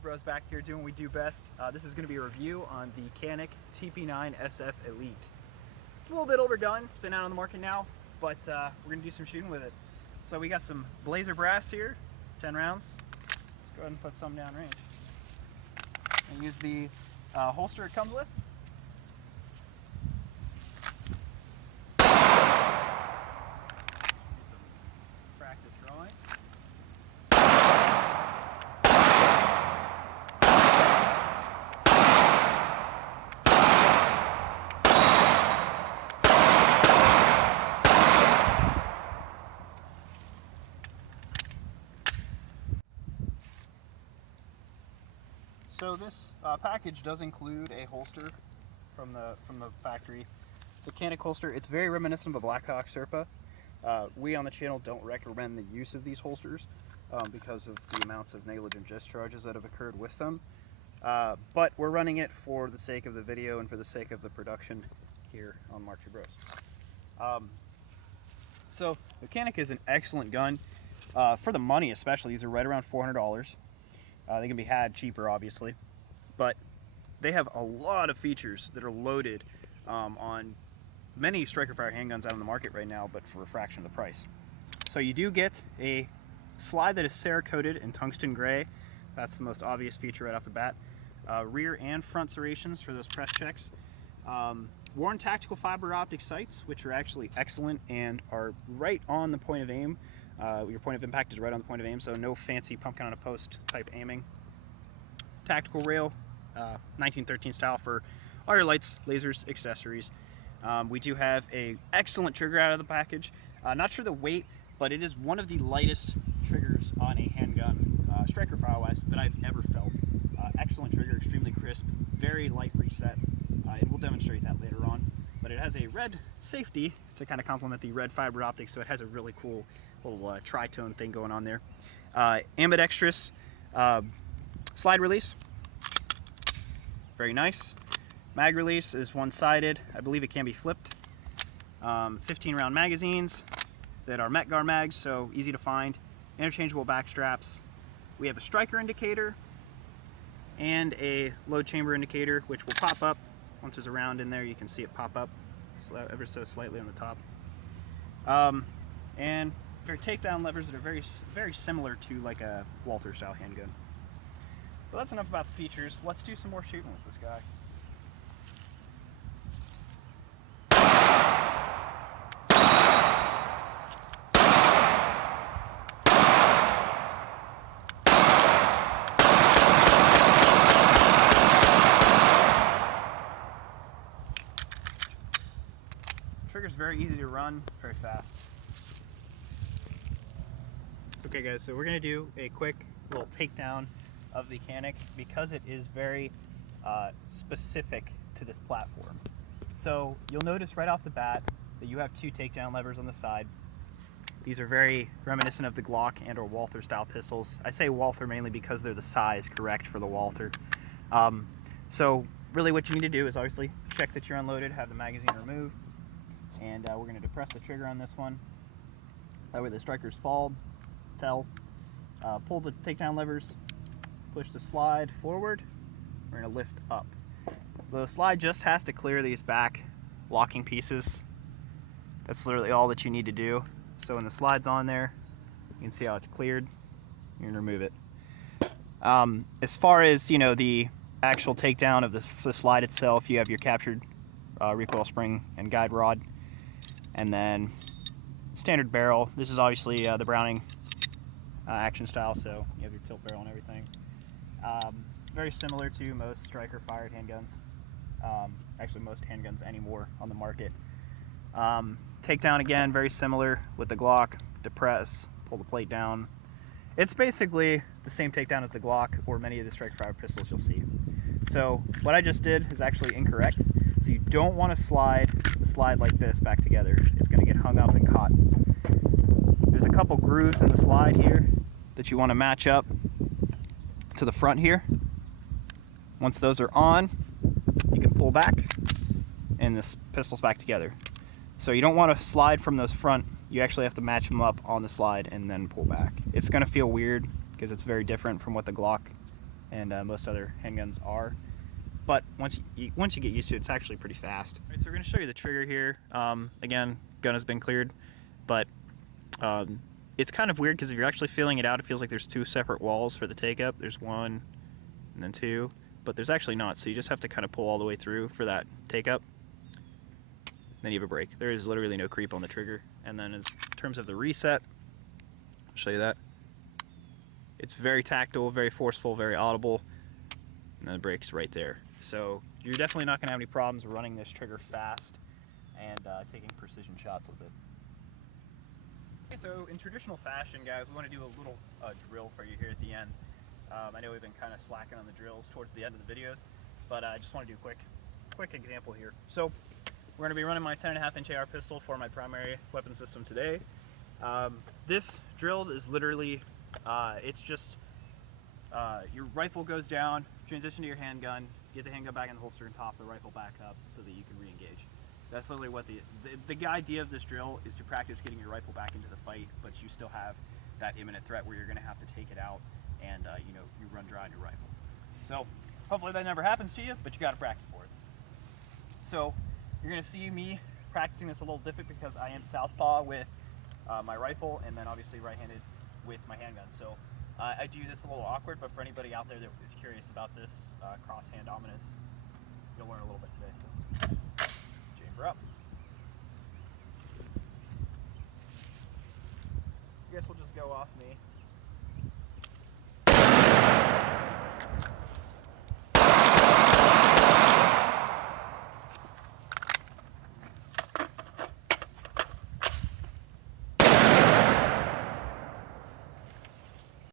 Two bros back here doing what we do best. This is going to be a review on the Canik TP9 SF Elite. It's a little bit older gun. It's been out on the market now, but we're going to do some shooting with it. So we got some blazer brass here, 10 rounds. Let's go ahead and put some down range. And use the holster it comes with. Do some practice throwing. So this package does include a holster from the factory. It's a Canik holster. It's very reminiscent of a Blackhawk Serpa. We on the channel don't recommend the use of these holsters because of the amounts of negligent discharges that have occurred with them. But we're running it for the sake of the video and for the sake of the production here on March Two Bros. So the Canik is an excellent gun. For the money especially, these are right around $400. They can be had cheaper, obviously, but they have a lot of features that are loaded on many striker fire handguns out on the market right now, but for a fraction of the price. So you do get a slide that is Cerakoted in tungsten gray. That's the most obvious feature right off the bat. Rear and front serrations for those press checks. Worn tactical fiber optic sights, which are actually excellent and are right on the point of aim. Your point of impact is right on the point of aim, so no fancy pumpkin on a post type aiming. Tactical rail, 1913 style for all your lights, lasers, accessories. We do have a excellent trigger out of the package. Not sure the weight, but it is one of the lightest triggers on a handgun, striker fire wise, that I've ever felt. Excellent trigger, extremely crisp, very light reset, and we'll demonstrate that later on. But it has a red safety to kind of complement the red fiber optics, so it has a really cool little tritone thing going on there. Ambidextrous slide release, very nice. Mag release is one-sided. I believe it can be flipped. 15 round magazines that are Metgar mags, so easy to find. Interchangeable back straps. We have a striker indicator and a load chamber indicator, which will pop up once there's a round in there. You can see it pop up ever so slightly on the top. And takedown levers that are very similar to like a Walther style handgun. But that's enough about the features. Let's do some more shooting with this guy. Trigger's very easy to run, very fast. Okay guys, so we're going to do a quick little takedown of the Canik because it is very specific to this platform. So you'll notice right off the bat that you have two takedown levers on the side. These are very reminiscent of the Glock and or Walther style pistols. I say Walther mainly because they're the size correct for the Walther. So really what you need to do is obviously check that you're unloaded, have the magazine removed, and we're going to depress the trigger on this one. That way the strikers fell. Pull the takedown levers, push the slide forward, we're going to lift up. The slide just has to clear these back locking pieces. That's literally all that you need to do. So when the slide's on there, you can see how it's cleared. You're going to remove it. As far as, you know, the actual takedown of the slide itself, you have your captured recoil spring and guide rod, and then standard barrel. This is obviously the Browning action style, so you have your tilt barrel and everything. Very similar to most striker fired handguns. Actually most handguns anymore on the market. Takedown again, very similar with the Glock. Depress, pull the plate down. It's basically the same takedown as the Glock or many of the striker fired pistols you'll see. So what I just did is actually incorrect. So you don't want to slide the slide like this back together. It's going to get hung up and caught. There's a couple grooves in the slide here that you want to match up to the front here. Once those are on, you can pull back and this pistol's back together. So you don't want to slide from those front, you actually have to match them up on the slide and then pull back. It's going to feel weird because it's very different from what the Glock and most other handguns are. But once you get used to it, it's actually pretty fast. All right, so we're going to show you the trigger here. Again, gun has been cleared, but it's kind of weird because if you're actually feeling it out, it feels like there's two separate walls for the take-up. There's one and then two, but there's actually not, so you just have to kind of pull all the way through for that take-up. Then you have a break. There is literally no creep on the trigger. And then in terms of the reset, I'll show you that. It's very tactile, very forceful, very audible, and then the brake's right there. So you're definitely not going to have any problems running this trigger fast and taking precision shots with it. Okay, so in traditional fashion, guys, we want to do a little drill for you here at the end. I know we've been kind of slacking on the drills towards the end of the videos, but I just want to do a quick example here. So we're going to be running my 10.5-inch AR pistol for my primary weapon system today. This drill is literally, it's just your rifle goes down, transition to your handgun, get the handgun back in the holster and top the rifle back up so that you can re-engage. That's literally what the idea of this drill is, to practice getting your rifle back into the fight, but you still have that imminent threat where you're going to have to take it out and you know, you run dry on your rifle. So hopefully that never happens to you, but you got to practice for it. So you're going to see me practicing this a little different because I am southpaw with my rifle, and then obviously right-handed with my handgun. So I do this a little awkward, but for anybody out there that is curious about this cross-hand dominance, you'll learn a little bit today. So chamber up. I guess we'll just go off me.